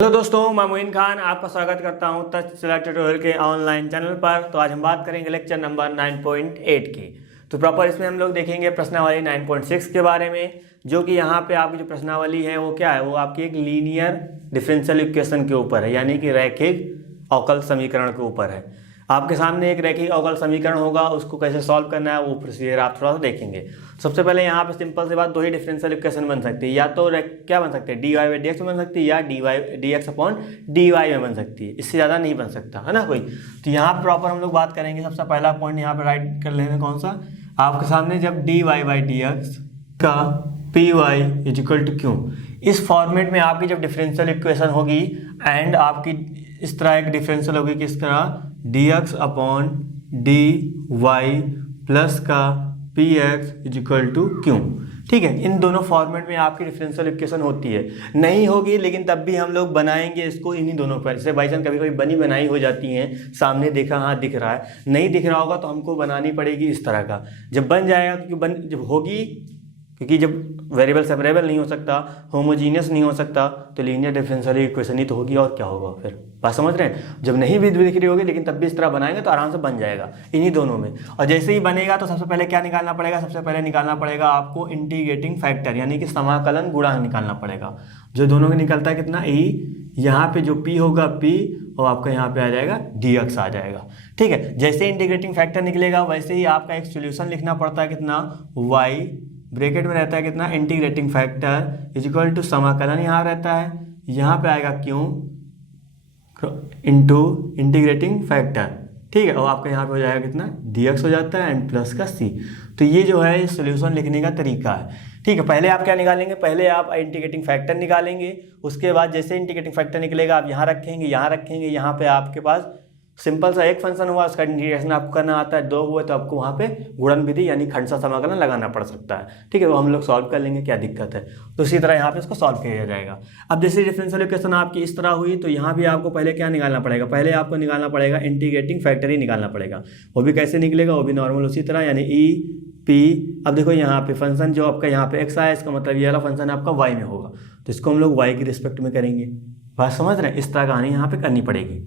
Hello दोस्तों, मैं मोइन खान आपका स्वागत करता हूं तक्षशिला ट्यूटोरियल के ऑनलाइन चैनल पर। तो आज हम बात करेंगे लेक्चर नंबर 9.8 की। तो प्रॉपर इसमें हम लोग देखेंगे प्रश्नावली 9.6 के बारे में, जो कि यहाँ पे आपकी जो प्रश्नावली है वो क्या है, वो आपकी एक लीनियर डिफरेंशियल इक्वेशन के ऊपर है, यानी कि रैखिक अवकल समीकरण के ऊपर है। आपके सामने एक रैखिक अवकल समीकरण होगा, उसको कैसे सॉल्व करना है वो प्रोसीजर आप थोड़ा सा देखेंगे। सबसे पहले यहाँ पे सिंपल सी बात, दो ही डिफरेंशियल इक्वेशन बन सकती है, या तो क्या बन सकते हैं d y by d x में बन सकती है, या d x upon d y में बन सकती है। इससे ज़्यादा नहीं बन सकता है ना कोई। तो यहाँ पर प्रॉपर हम लोग बात करेंगे। सबसे पहला पॉइंट यहाँ पर राइट कर लेंगे कौन सा, आपके सामने जब d y by d x का P y is equal to Q, इस फॉर्मेट में आपकी जब डिफरेंशियल इक्वेशन होगी एंड आपकी इस तरह एक डिफरेंशियल होगी, किस तरह d x upon d y plus का P x is equal to Q. ठीक है, इन दोनों फॉर्मेट में आपकी डिफरेंशियल इक्वेशन होती है। नहीं होगी लेकिन तब भी हम लोग बनाएंगे इसको इन्हीं दोनों पर। जैसे बाई चांस कभी कभी बनी बनाई हो जाती हैं, सामने देखा हाँ दिख रहा है, नहीं दिख रहा होगा तो हमको बनानी पड़ेगी इस तरह का। जब बन जाएगा क्योंकि जब होगी, क्योंकि जब वेरिएबल सेपरेबल नहीं हो सकता, होमोजीनियस नहीं हो सकता, तो लीनियर डिफरेंशियल इक्वेशन ही तो होगी, और क्या होगा फिर। बात समझ रहे हैं। जब नहीं भी दिख रही होगी लेकिन तब भी इस तरह बनाएंगे तो आराम से बन जाएगा इन्हीं दोनों में। और जैसे ही बनेगा तो सबसे पहले क्या निकालना पड़ेगा, सबसे पहले निकालना पड़ेगा आपको इंटीग्रेटिंग फैक्टर, यानी कि समाकलन गुणांक निकालना पड़ेगा। जो दोनों में निकलता है कितना, ई, यहाँ पे जो पी होगा पी, और आपका यहाँ पे आ जाएगा डी एक्स आ जाएगा। ठीक है, जैसे इंटीग्रेटिंग फैक्टर निकलेगा वैसे ही आपका एक सोल्यूशन लिखना पड़ता है, कितना, वाई ब्रैकेट में रहता है कितना, integrating factor is equal to समाकलन यहाँ रहता है, यहाँ पे आएगा क्यों इंटू इंटीग्रेटिंग फैक्टर। ठीक है, और आपका यहाँ पे हो जाएगा कितना, डी एक्स हो जाता है एंड प्लस का सी। तो ये जो है सोल्यूशन लिखने का तरीका है। ठीक है, पहले आप क्या निकालेंगे, पहले आप इंटीग्रेटिंग फैक्टर निकालेंगे। उसके बाद जैसे इंटीग्रेटिंग फैक्टर निकलेगा आप यहाँ रखेंगे, यहाँ रखेंगे, यहाँ पे आपके पास सिंपल सा एक फंक्शन हुआ, उसका इंटीग्रेशन आपको करना आता है, दो हुए तो आपको वहाँ पे गुणन विधि यानी खंडसा समाकलन लगाना पड़ सकता है। ठीक है, वो हम लोग सॉल्व कर लेंगे, क्या दिक्कत है। तो इसी तरह यहाँ पे इसको सॉल्व किया जाएगा। अब जैसे डिफरेंशियल इक्वेशन आपकी इस तरह हुई, तो यहाँ भी आपको पहले क्या निकालना पड़ेगा, पहले आपको निकालना पड़ेगा इंटीग्रेटिंग फैक्टर ही निकालना पड़ेगा। वो भी कैसे निकलेगा, वो भी नॉर्मल उसी तरह, यानी ई पी। अब देखो यहाँ पे फंक्शन जो आपका यहाँ पे एक्स आया, इसका मतलब ये वाला फंक्शन आपका वाई में होगा, तो इसको हम लोग वाई की रिस्पेक्ट में करेंगे। बात समझ रहे हैं, इस तरह कहानी यहाँ पे करनी पड़ेगी।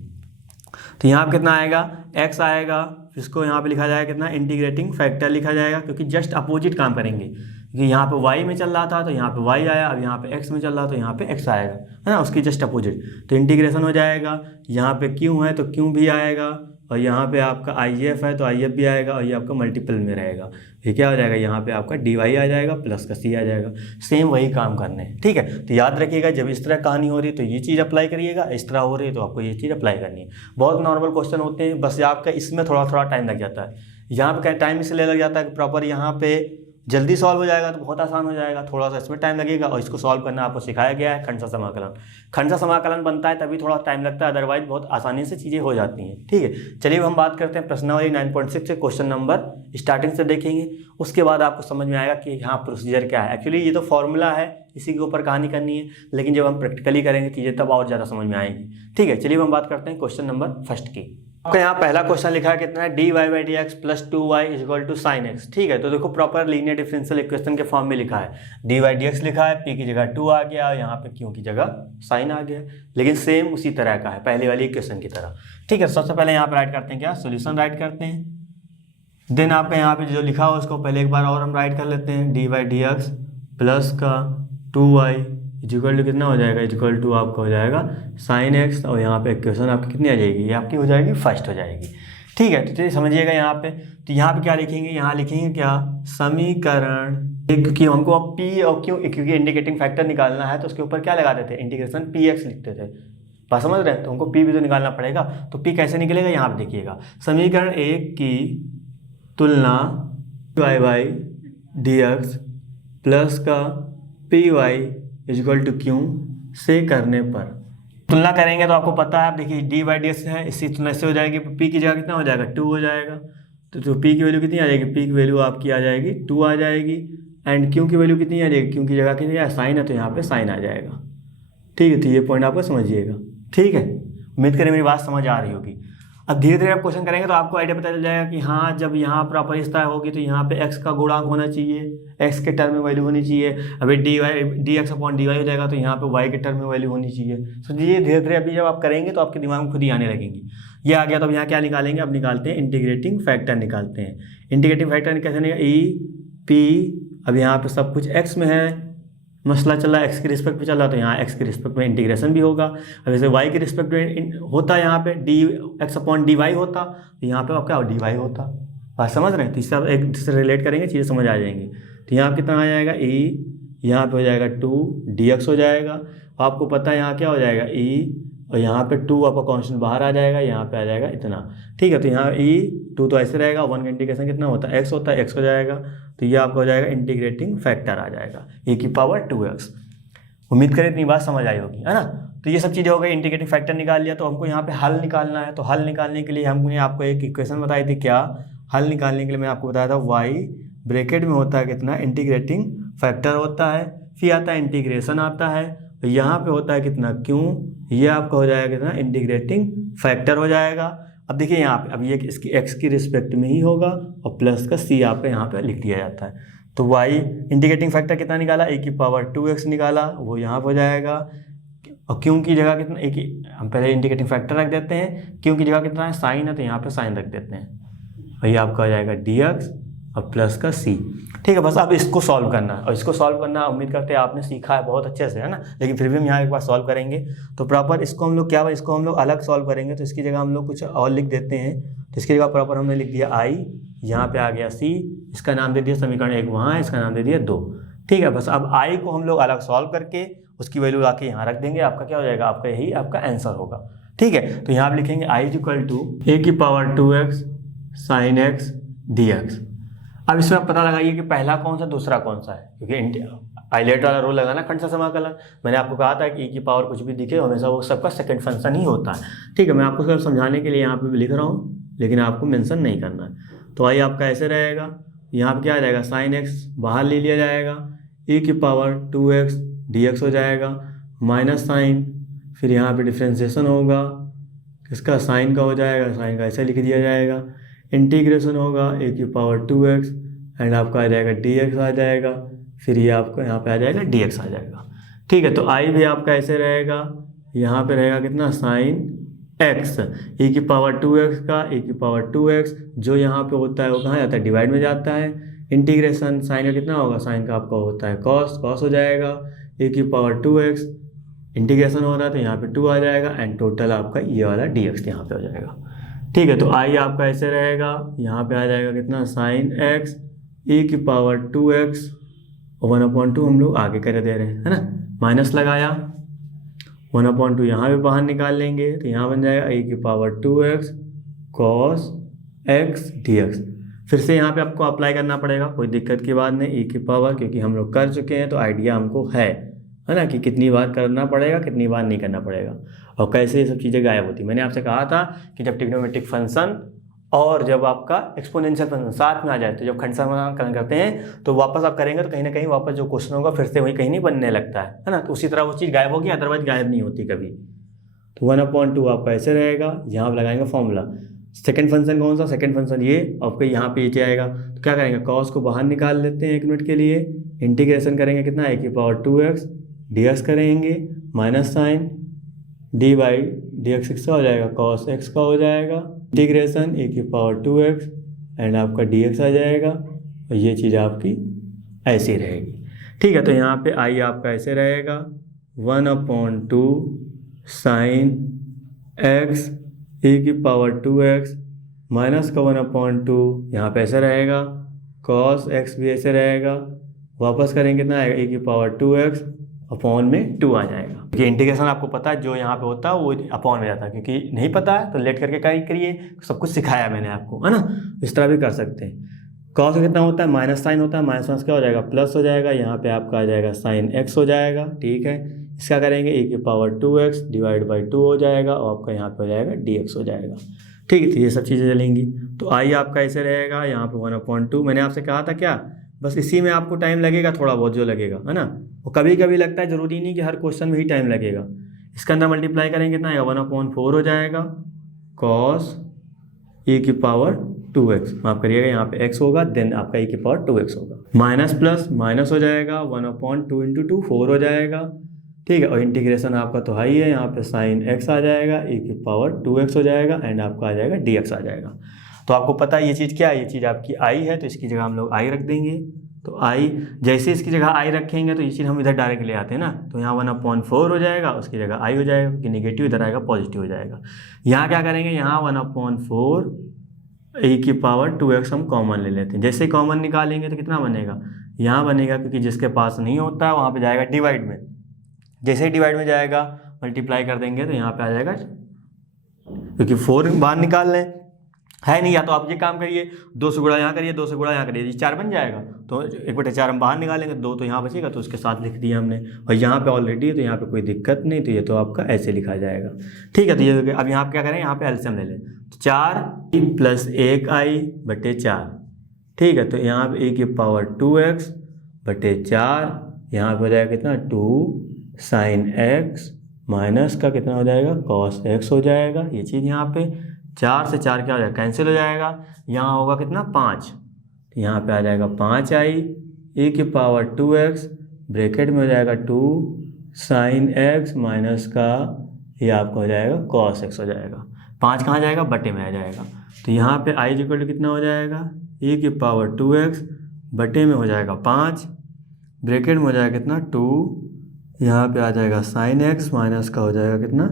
तो यहाँ पे कितना आएगा, x आएगा, इसको यहाँ पे लिखा जाएगा कितना, इंटीग्रेटिंग फैक्टर लिखा जाएगा, क्योंकि जस्ट अपोजिट काम करेंगे। क्योंकि यहाँ पे y में चल रहा था तो यहाँ पे y आया, अब यहाँ पे x में चल रहा तो यहाँ पे x आएगा, है ना, उसकी जस्ट अपोजिट। तो इंटीग्रेशन हो जाएगा, यहाँ पे q है तो q भी आएगा, और यहाँ पे आपका IF है तो IF भी आएगा, और ये आपका मल्टीपल में रहेगा। ये क्या हो जाएगा, यहाँ पे आपका dy आ जाएगा प्लस का c आ जाएगा। सेम वही काम करने हैं। ठीक है, तो याद रखिएगा जब इस तरह कहानी हो रही है तो ये चीज़ अप्लाई करिएगा, इस तरह हो रही है तो आपको ये चीज़ अप्लाई करनी है। बहुत नॉर्मल क्वेश्चन होते हैं, बस आपका इसमें थोड़ा थोड़ा टाइम लग जाता है। यहाँ पे टाइम इसलिए लग जाता है कि प्रॉपर यहाँ पे जल्दी सॉल्व हो जाएगा तो बहुत आसान हो जाएगा, थोड़ा सा इसमें टाइम लगेगा। और इसको सॉल्व करना आपको सिखाया गया है खंडसा समाकलन। खंडसा समाकलन बनता है तभी थोड़ा टाइम लगता है, अदरवाइज बहुत आसानी से चीज़ें हो जाती हैं। ठीक है, चलिए हम बात करते हैं प्रश्नावली 9.6 से। क्वेश्चन नंबर स्टार्टिंग से देखेंगे, उसके बाद आपको समझ में आएगा कि हाँ प्रोसीजर क्या है। एक्चुअली ये तो फॉर्मूला है, इसी के ऊपर कहानी करनी है, लेकिन जब हम प्रैक्टिकली करेंगे चीज़ें तब और ज़्यादा समझ में आएंगी। ठीक है, चलिए हम बात करते हैं क्वेश्चन नंबर फर्स्ट की। आपका यहाँ पहला क्वेश्चन लिखा है कितना है, d y by d x plus 2y is equal to sine x. ठीक है, तो देखो प्रॉपर लीनियर डिफरेंशियल इक्वेशन के फॉर्म में लिखा है, डी वाई डी एक्स लिखा है, पी की जगह 2 आ गया, यहाँ पे क्यू की जगह साइन आ गया, लेकिन सेम उसी तरह का है पहले वाली इक्वेशन की तरह। ठीक है, सबसे पहले यहाँ पे राइट करते हैं क्या, सोल्यूशन राइट करते हैं। देन आपका यहाँ पे जो लिखा हो उसको पहले एक बार और हम राइट कर लेते हैं, d y d x plus का 2y इज इक्वल टू कितना हो जाएगा, इज इक्वल टू आपका हो जाएगा साइन एक्स, और यहाँ पे इक्वेशन आपकी कितनी आ जाएगी, ये आपकी हो जाएगी फर्स्ट हो जाएगी। ठीक है, तो चलिए समझिएगा यहाँ पे। तो यहाँ पे क्या लिखेंगे, यहाँ लिखेंगे क्या, समीकरण, क्योंकि हमको अब पी और क्यों, क्योंकि इंटीग्रेटिंग फैक्टर निकालना है तो उसके ऊपर क्या लगाते थे, इंटीग्रेशन पी एक्स लिखते थे। बात समझ रहे हैं, तो हमको पी भी तो निकालना पड़ेगा। तो पी कैसे निकलेगा, यहाँ पे देखिएगा, समीकरण 1 की तुलना y by d x plus का P y is equal to Q से करने पर तुलना करेंगे तो आपको पता है, आप देखिए डी बाई डी एक्स है, इसी तुलना से हो जाएगी, पी की जगह कितना हो जाएगा, 2 हो जाएगा। तो पी की वैल्यू कितनी आ जाएगी, पी की वैल्यू आपकी आ जाएगी 2 आ जाएगी, एंड क्यू की वैल्यू कितनी आ जाएगी, क्यू की जगह कितनी है, साइन है तो यहाँ पे साइन आ जाएगा। ठीक है, तो ये पॉइंट आपको समझिएगा। ठीक है, उम्मीद करें मेरी बात समझ आ रही होगी। अब धीरे धीरे आप क्वेश्चन करेंगे तो आपको आइडिया पता चल जाएगा कि हाँ जब यहाँ प्रॉपरिस्ता होगी तो यहाँ पे x का गुणांक होना चाहिए, x के टर्म में वैल्यू होनी चाहिए। अभी d x upon d y हो जाएगा तो यहाँ पे y के टर्म में वैल्यू होनी चाहिए। तो ये धीरे धीरे अभी जब आप करेंगे तो आपके दिमाग में खुद ही आने लगेंगी। ये आ गया तो अब यहाँ क्या निकालेंगे, अब निकालते हैं इंटीग्रेटिंग फैक्टर निकालते हैं। इंटीग्रेटिंग फैक्टर कैसे निकालेंगे, ई पी, अब यहाँ पे सब कुछ x में है, मसला चल रहा है x के रिस्पेक्ट पे चल रहा है तो यहाँ x के रिस्पेक्ट में इंटीग्रेशन भी होगा। अब जैसे y के रिस्पेक्ट में होता है यहाँ पे d x upon d y होता, तो यहाँ पे आपका डी वाई होता। बात समझ रहे हैं? तो इससे आप एक दूसरे से रिलेट करेंगे, चीज़ें समझ आ जाएंगी। तो यहाँ कितना आ जाएगा e, यहाँ पे हो जाएगा 2 dx हो जाएगा। आपको पता है यहाँ क्या हो जाएगा e, और यहाँ पे 2 आपका कॉन्स्टेंट बाहर आ जाएगा, यहाँ पे आ जाएगा इतना। ठीक है, तो यहाँ e 2 तो ऐसे रहेगा, 1 का इंटीग्रेशन कितना होता है x होता है, x हो जाएगा। तो ये आपका हो जाएगा इंटीग्रेटिंग फैक्टर आ जाएगा e की पावर 2x। उम्मीद करें इतनी बात समझ आई होगी, है ना। तो ये सब चीज़ें हो गई, इंटीग्रेटिंग फैक्टर निकाल लिया। तो हमको यहाँ पे हल निकालना है। तो हल निकालने के लिए हमने आपको एक इक्वेशन बताई थी। क्या हल निकालने के लिए मैंने आपको बताया था y ब्रैकेट में होता है कितना, इंटीग्रेटिंग फैक्टर होता है, फिर आता है इंटीग्रेशन आता है, तो यहाँ पे होता है कितना क्यों, ये आपका हो जाएगा कितना इंटीग्रेटिंग फैक्टर हो जाएगा। अब देखिए यहाँ पे अब ये इसकी x की रिस्पेक्ट में ही होगा और प्लस का c आप यहाँ पे लिख दिया जाता है। तो y इंटीग्रेटिंग फैक्टर कितना निकाला, a की पावर 2x निकाला, वो यहाँ पे हो जाएगा। और क्यों की जगह कितना, एक हम पहले इंटीग्रेटिंग फैक्टर रख देते हैं, क्यों की जगह कितना है साइन है तो यहाँ पे साइन रख देते हैं, वही आपका हो जाएगा dx और प्लस का c। ठीक है, बस अब इसको सॉल्व करना है। और इसको सॉल्व करना उम्मीद करते हैं आपने सीखा है बहुत अच्छे से, है ना। लेकिन फिर भी हम यहाँ एक बार सॉल्व करेंगे। तो प्रॉपर इसको हम लोग क्या, इसको हम लोग अलग सॉल्व करेंगे। तो इसकी जगह हम लोग कुछ और लिख देते हैं। तो इसकी जगह प्रॉपर हमने लिख दिया i, यहाँ पे आ गया c, इसका नाम दे दिया समीकरण 1 वहाँ है, इसका नाम दे दिया 2। ठीक है, बस अब i को हम लोग अलग सॉल्व करके उसकी वैल्यू आके यहाँ रख देंगे। आपका क्या हो जाएगा, आपका यही आपका आंसर होगा। ठीक है, तो यहाँ आप लिखेंगे i = a की power 2x sin x dx। अब इसमें आप पता लगाइए कि पहला कौन सा दूसरा कौन सा है, क्योंकि पायलट वाला रूल लगाना खंड सा समाकलन। मैंने आपको कहा था कि e की पावर कुछ भी दिखे हमेशा वो सबका सेकंड फंक्शन ही होता है। ठीक है, मैं आपको सिर्फ समझाने के लिए यहाँ पे लिख रहा हूँ, लेकिन आपको मेंशन नहीं करना है। तो आई आपका ऐसे रहेगा, यहाँ पे क्या आ जाएगा साइन x बाहर ले लिया जाएगा, e की पावर 2x dx हो जाएगा, माइनस साइन, फिर यहाँ पे डिफ्रेंसिएशन होगा, इसका साइन का हो जाएगा, साइन का ऐसे लिख दिया जाएगा, इंटीग्रेशन होगा a की पावर 2x एंड आपका आ जाएगा dx आ जाएगा, फिर ये आपका यहाँ पे आ जाएगा dx आ जाएगा। ठीक है, तो i भी आपका ऐसे रहेगा, यहाँ पे रहेगा कितना साइन x, e की पावर 2x का e की पावर 2x, जो यहाँ पे होता है वो कहाँ जाता है, डिवाइड में जाता है। इंटीग्रेशन साइन का कितना होगा, साइन का आपका होता है कॉस, कॉस हो जाएगा, e की पावर 2x, इंटीग्रेशन हो रहा है तो यहाँ पे 2 आ जाएगा एंड टोटल आपका ये वाला dx यहाँ पे हो जाएगा। ठीक है, तो i आपका ऐसे रहेगा, यहाँ पे आ जाएगा कितना साइन x, e की पावर 2x, 1/2 हम लोग आगे कर दे रहे हैं, है ना, माइनस लगाया, 1/2 यहाँ पे बाहर निकाल लेंगे तो यहाँ बन जाएगा e की power 2x cos x dx। फिर से यहाँ पे आपको अप्लाई करना पड़ेगा, कोई दिक्कत की बात नहीं, e की पावर क्योंकि हम लोग कर चुके हैं तो आइडिया हमको है ना, कि कितनी बार करना पड़ेगा कितनी बार नहीं करना पड़ेगा और कैसे ये सब चीज़ें गायब होती। मैंने आपसे कहा था कि जब ट्रिग्नोमेट्रिक फंक्शन और जब आपका एक्सपोनेंशियल फंक्शन साथ में आ जाए तो जब खंड समाकलन करते हैं तो वापस आप करेंगे तो कहीं ना कहीं वापस जो क्वेश्चन होगा फिर से वही कहीं नहीं बनने लगता है ना। तो उसी तरह वो चीज़ गायब होगी, अदरवाइज गायब नहीं होती कभी। तो 1/2 आपका ऐसे रहेगा, यहाँ पर लगाएंगे फॉर्मूला। सेकंड फंक्शन कौन सा, सेकंड फंक्शन ये आपको यहाँ पे ये आएगा। तो क्या करेंगे, कॉस को बाहर निकाल लेते हैं 1 मिनट के लिए, इंटीग्रेशन करेंगे कितना e की पावर 2x dx करेंगे, माइनस साइन dy dx से हो जाएगा कॉस x का हो जाएगा, इंटीग्रेशन e की पावर 2x एंड आपका dx आ जाएगा और ये चीज़ आपकी ऐसी रहेगी। ठीक है, तो यहाँ पे i आपका ऐसे रहेगा 1/2 साइन x e की पावर 2x माइनस का 1/2 यहाँ पे ऐसे रहेगा, कॉस x भी ऐसे रहेगा, वापस करेंगे कितना आएगा e की पावर 2x अपॉन में 2 आ जाएगा। क्योंकि इंटीग्रेशन आपको पता है जो यहाँ पे होता है वो अपॉन में जाता है, क्योंकि नहीं पता है तो लेट करके करिए, सब कुछ सिखाया मैंने आपको, है ना। इस तरह भी कर सकते हैं। कॉस कितना होता है, माइनस साइन होता है, माइनस माइनस क्या हो जाएगा प्लस हो जाएगा, यहाँ पे आपका आ जाएगा साइन x हो जाएगा। ठीक है, इसका करेंगे e की पावर 2x डिवाइड बाई 2 हो जाएगा और आपका यहाँ पे हो जाएगा dx हो जाएगा। ठीक है, तो ये सब चीज़ें चलेंगी। तो i आपका ऐसे रहेगा, यहाँ पे 1/2 मैंने आपसे कहा था क्या, बस इसी में आपको टाइम लगेगा थोड़ा बहुत जो लगेगा, है ना। वो कभी कभी लगता है, ज़रूरी नहीं कि हर क्वेश्चन में ही टाइम लगेगा। इसके अंदर मल्टीप्लाई करेंगे कितना आएगा 1/4 हो जाएगा, कॉस e की पावर 2x, माफ करिएगा यहाँ पे x होगा, देन आपका e की पावर 2x होगा। माइनस प्लस माइनस हो जाएगा, 1/2 इंटू 2 4 हो जाएगा, ठीक है। और इंटीग्रेशन आपका तो हाई है, यहाँ पे साइन x आ जाएगा, e की पावर 2x हो जाएगा, एंड आपका आ जाएगा dx आ जाएगा। तो आपको पता है ये चीज़ क्या है, ये चीज़ आपकी i है, तो इसकी जगह हम लोग i रख देंगे। तो i जैसे इसकी जगह i रखेंगे तो ये चीज़ हम इधर डायरेक्ट ले आते हैं ना, तो यहाँ 1/4 हो जाएगा, उसकी जगह i हो जाएगा, क्योंकि नेगेटिव इधर आएगा पॉजिटिव हो जाएगा। यहाँ क्या करेंगे, यहाँ 1/4 e की पावर 2x हम कॉमन ले लेते हैं। जैसे कॉमन निकालेंगे तो कितना बनेगा, यहाँ बनेगा, क्योंकि जिसके पास नहीं होता है वहाँ पे जाएगा डिवाइड में, जैसे ही डिवाइड में जाएगा मल्टीप्लाई कर देंगे तो यहाँ पे आ जाएगा, क्योंकि 4 बाहर निकाल लें है नहीं, या तो आप ये काम करिए 2 से गुणा यहाँ करिए, 2 से गुणा यहाँ करिए, ये 4 बन जाएगा, तो 1/4 हम बाहर निकालेंगे, 2 तो यहाँ बचेगा, तो उसके साथ लिख दिया हमने, और यहाँ पे ऑलरेडी है तो यहाँ पे कोई दिक्कत नहीं, तो ये तो आपका ऐसे लिखा जाएगा, ठीक है। तो ये अब यहाँ पे क्या करें, यहाँ पे एलसीएम ले लें, तो 4 प्लस 1i/4, ठीक है। तो यहाँ पे e की पावर 2x/4, यहाँ पे हो जाएगा कितना 2 साइन x माइनस का कितना हो जाएगा कॉस x हो जाएगा। ये चीज़ यहाँ पे 4 से 4 क्या हो जाएगा, कैंसिल हो जाएगा, यहाँ होगा कितना 5, तो यहाँ पे आ जाएगा 5i e की पावर 2x, ब्रैकेट में हो जाएगा 2 साइन x माइनस का ये आपका हो जाएगा कॉस x हो जाएगा। 5 कहाँ जाएगा, बटे में आ जाएगा, तो यहाँ पे i इक्वल कितना हो जाएगा e की पावर 2x, बटे में हो जाएगा 5, ब्रैकेट में हो जाएगा कितना 2, यहाँ पे आ जाएगा साइन x माइनस का हो जाएगा कितना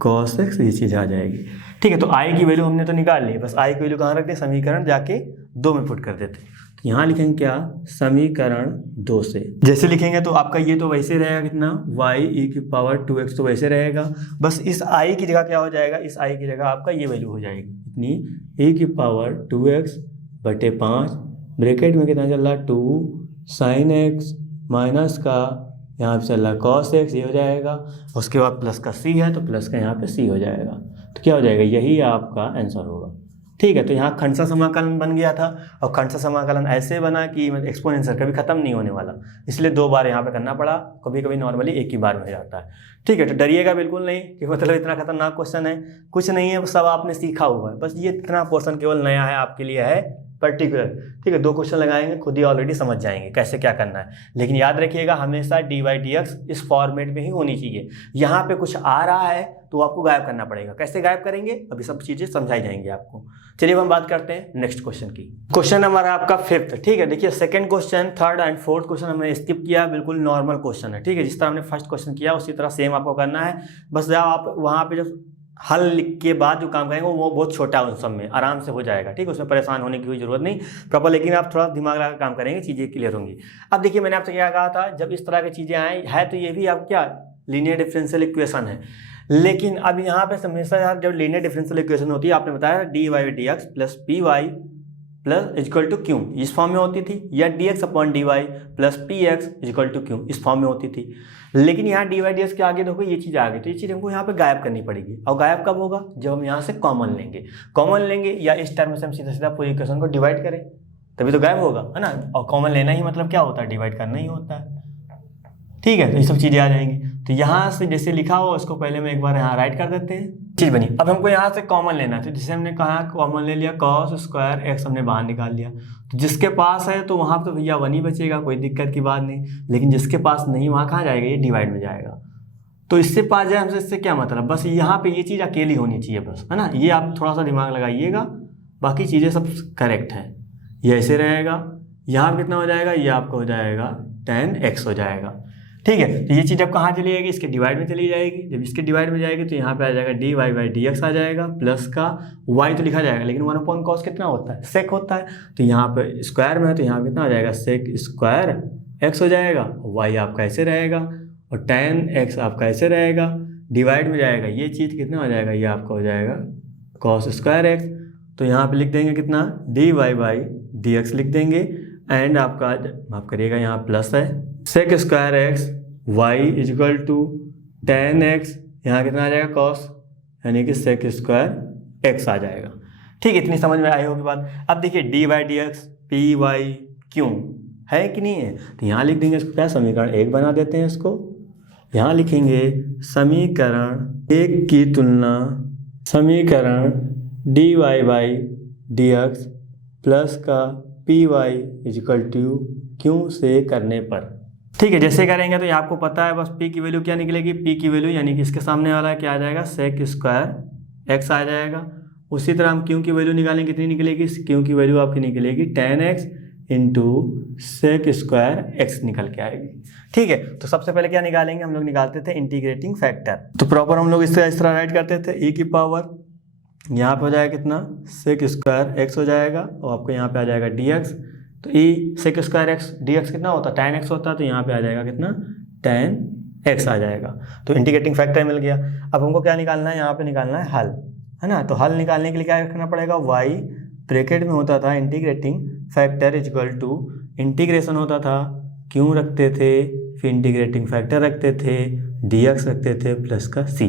कॉस x, ये चीज़ आ जाएगी, ठीक है। तो i की वैल्यू हमने तो निकाल ली, बस i की वैल्यू कहाँ रख दे, समीकरण जाके 2 में पुट कर देते। तो यहाँ लिखेंगे क्या, समीकरण 2 से जैसे लिखेंगे तो आपका ये तो वैसे रहेगा कितना y e की पावर 2x तो वैसे रहेगा, बस इस i की जगह क्या हो जाएगा, इस i की जगह आपका ये वैल्यू हो जाएगी इतनी e की पावर 2x/5, ब्रैकेट में कितना चल रहा 2 साइन x माइनस का यहाँ पे चल रहा कॉस x, ये हो जाएगा, उसके बाद प्लस का c है तो प्लस का यहाँ पे c हो जाएगा, तो क्या हो जाएगा, यही आपका आंसर होगा, ठीक है। तो यहाँ खंडसा समाकलन बन गया था, और खंडसा समाकलन ऐसे बना कि एक्सपोनेंशियल कभी खत्म नहीं होने वाला, इसलिए 2 बार यहाँ पे करना पड़ा, कभी कभी नॉर्मली एक ही बार में हो जाता है, ठीक है। तो डरिएगा बिल्कुल नहीं कि मतलब इतना खतरनाक क्वेश्चन है, कुछ नहीं है, सब आपने सीखा हुआ है, बस ये इतना पोर्शन केवल नया है आपके लिए है पर्टिकुलर, ठीक है। 2 क्वेश्चन लगाएंगे, खुद ही ऑलरेडी समझ जाएंगे कैसे क्या करना है, लेकिन याद रखिएगा हमेशा dy/dx इस फॉर्मेट में ही होनी चाहिए। यहाँ पे कुछ आ रहा है तो आपको गायब करना पड़ेगा, कैसे गायब करेंगे अभी सब चीज़ें समझाई जाएंगी आपको। चलिए हम बात करते हैं नेक्स्ट क्वेश्चन की। क्वेश्चन हमारा आपका 5th, ठीक है। देखिए second question, third and fourth question हमने स्किप किया, बिल्कुल नॉर्मल क्वेश्चन है, ठीक है। जिस तरह हमने फर्स्ट क्वेश्चन किया उसी तरह सेम आपको करना है, बस जब आप वहाँ पे जो हल लिख के बाद जो काम करेंगे वो बहुत छोटा है, उन सब में आराम से हो जाएगा, ठीक है। उसमें परेशान होने की कोई जरूरत नहीं प्रॉपर, लेकिन आप थोड़ा दिमाग लगा काम करेंगे, चीज़ें क्लियर होंगी। अब देखिए मैंने आपसे क्या कहा था, जब इस तरह की चीज़ें आए है तो ये भी आप क्या लीनियर डिफरेंशियल इक्वेशन है, लेकिन अब यहाँ पे हमेशा यार जब लीनियर डिफरेंशियल इक्वेशन होती है, आपने बताया dy/dx plus py plus equal to Q इस फॉर्म में होती थी, या dx/dy plus px equal to Q इस फॉर्म में होती थी, लेकिन यहाँ dy/dx के आगे देखो ये चीज़ आ गई, तो ये चीज़ हमको यहाँ पे गायब करनी पड़ेगी। और गायब कब होगा, जब हम यहाँ से कॉमन लेंगे या इस टर्म से हम सीधा सीधा पूरी इक्वेशन को डिवाइड करें, तभी तो गायब होगा, है ना। और कॉमन लेना ही मतलब क्या होता है, डिवाइड करना ही होता है, ठीक है। तो ये सब चीज़ें आ जाएंगी, तो यहाँ से जैसे लिखा हो उसको पहले मैं एक बार यहाँ राइट कर देते हैं, चीज़ बनी। अब हमको यहाँ से कॉमन लेना है, तो जैसे हमने कहा कॉमन ले लिया, cos स्क्वायर x हमने बाहर निकाल लिया, तो जिसके पास है तो वहाँ तो भैया 1 ही बचेगा, कोई दिक्कत की बात नहीं, लेकिन जिसके पास नहीं वहाँ कहाँ जाएगा, ये डिवाइड में जाएगा। तो इससे पास जाए हमसे, इससे क्या मतलब, बस यहाँ पे ये चीज़ अकेली होनी चाहिए बस, है ना। ये आप थोड़ा सा दिमाग लगाइएगा, बाकी चीज़ें सब करेक्ट है। ये ऐसे रहेगा, यहाँ कितना हो जाएगा, ये आपका हो जाएगा tan x हो जाएगा, ठीक है। तो ये चीज़ अब कहाँ चली जाएगी, इसके डिवाइड में चली जाएगी, जब इसके डिवाइड में जाएगी तो यहाँ पे आ जाएगा dy/dx आ जाएगा, प्लस का y तो लिखा जाएगा, लेकिन 1/cos कितना होता है, सेक होता है, तो यहाँ पे स्क्वायर में है तो यहाँ कितना आ जाएगा, सेक स्क्वायर x हो जाएगा, y आपका ऐसे रहेगा, और tan x आपका ऐसे रहेगा, डिवाइड में जाएगा, ये चीज़ कितना हो जाएगा, ये आपका हो जाएगा cos स्क्वायर x, तो यहाँ पे लिख देंगे कितना dy/dx लिख देंगे, एंड आपका माफ करिएगा यहाँ प्लस है, sec square x y is equal to tan x, यहाँ कितना आ जाएगा cos, यानी कि सेक स्क्वायर x आ जाएगा, ठीक है। इतनी समझ में आई होगी बात। अब देखिए dy/dx py q है कि नहीं है, तो यहाँ लिख देंगे इसको क्या, समीकरण 1 बना देते हैं इसको, यहाँ लिखेंगे समीकरण 1 की तुलना समीकरण d y by d x plus का P y is equal to Q से करने पर। ठीक है, जैसे करेंगे तो ये आपको पता है, बस पी की वैल्यू क्या निकलेगी, पी की वैल्यू यानी कि इसके सामने वाला क्या आ जाएगा, सेक स्क्वायर एक्स आ जाएगा। उसी तरह हम क्यू की वैल्यू निकालेंगे, कितनी निकलेगी, क्यू की वैल्यू आपकी निकलेगी ten x into sec square x निकल के आएगी। ठीक है, तो सबसे पहले क्या निकालेंगे, हम लोग निकालते थे इंटीग्रेटिंग फैक्टर। तो प्रॉपर हम लोग इस तरह राइट करते थे, e की पावर यहाँ पे हो जाएगा कितना, सेक स्क्वायर एक्स हो जाएगा, और आपको यहाँ पे आ जाएगा डी एक्स। तो e sec square x d x कितना होता है, टेन एक्स होता है, तो यहाँ पे आ जाएगा कितना, टेन एक्स आ जाएगा। तो इंटीग्रेटिंग फैक्टर मिल गया। अब हमको क्या निकालना है, यहाँ पे निकालना है हल, है ना। तो हल निकालने के लिए क्या रखना पड़ेगा, वाई ब्रैकेट में होता था integrating factor equal to integration होता था, क्यों रखते थे, फिर इंटीग्रेटिंग फैक्टर रखते थे, डी एक्स रखते थे प्लस का सी,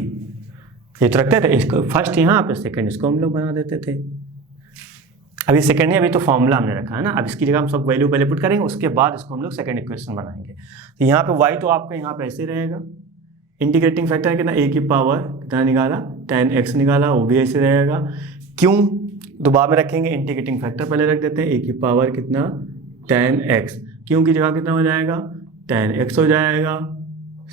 ये तो रखते थे। इसको फर्स्ट यहाँ पे, सेकंड इसको हम लोग बना देते थे। अभी सेकंड है, अभी तो फॉर्मूला हमने रखा है ना, अब इसकी जगह हम सब वैल्यू पहले पुट करेंगे, उसके बाद इसको हम लोग सेकंड इक्वेशन बनाएंगे। तो यहाँ पे y तो आपका यहाँ पे ऐसे रहेगा, इंटीग्रेटिंग फैक्टर कितना, a की पावर कितना निकाला, टेन एक्स निकाला, वो भी ऐसे रहेगा। क्यों तो बाद में रखेंगे, इंटीग्रेटिंग फैक्टर पहले रख देते हैं, a की पावर कितना, टेन एक्स, क्यों की जगह कितना हो जाएगा, टेन एक्स हो जाएगा,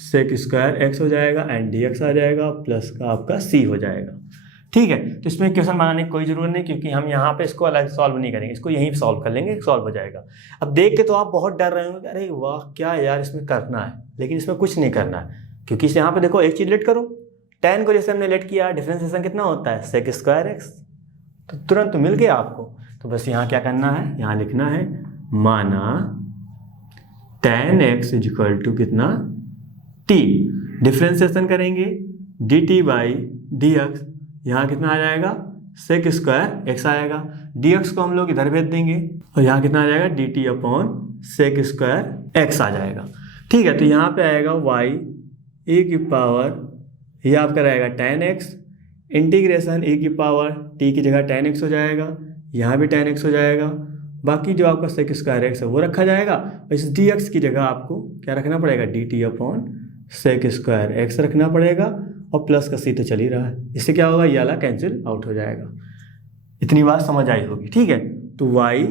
सेक स्क्वायर एक्स हो जाएगा एंड डी एक्स आ जाएगा, प्लस का आपका सी हो जाएगा। ठीक है, तो इसमें इक्वेशन बनाने की कोई जरूरत नहीं, क्योंकि हम यहाँ पे इसको अलग सॉल्व नहीं करेंगे, इसको यहीं सॉल्व कर लेंगे, सॉल्व हो जाएगा। अब देख के तो आप बहुत डर रहे होंगे, अरे वाह क्या यार इसमें करना है, लेकिन इसमें कुछ नहीं करना है, क्योंकि यहाँ पे देखो एक चीज़ लेट करो, टेन को जैसे हमने लेट किया, डिफरेंशिएशन कितना होता है, सेक स्क्वायर एक्स, तो तुरंत मिल गया आपको। तो बस यहाँ क्या करना है, यहाँ लिखना है माना टेन एक्स इक्वल टू कितना, टी, डिफरेंशिएशन करेंगे D T by d x, यहाँ कितना आ जाएगा, सेक स्क्वायर एक्स आएगा, डी एक्स को हम लोग इधर भेज देंगे, और यहाँ कितना आ जाएगा, d t upon sec square x आ जाएगा। ठीक है, तो यहाँ पे आएगा वाई ए की पावर, ये आपका रहेगा टेन एक्स, इंटीग्रेशन ए की पावर टी की जगह टेन एक्स हो जाएगा, यहाँ भी टेन एक्स हो जाएगा, बाकी जो आपका सेक स्क्वायर एक्स है वो रखा जाएगा, और इस डी एक्स की जगह आपको क्या रखना पड़ेगा, d t upon sec square x रखना पड़ेगा, और प्लस का सी तो चल ही रहा है, इससे क्या होगा, ये वाला कैंसिल आउट हो जाएगा। इतनी बात समझ आई होगी। ठीक है, तो वाई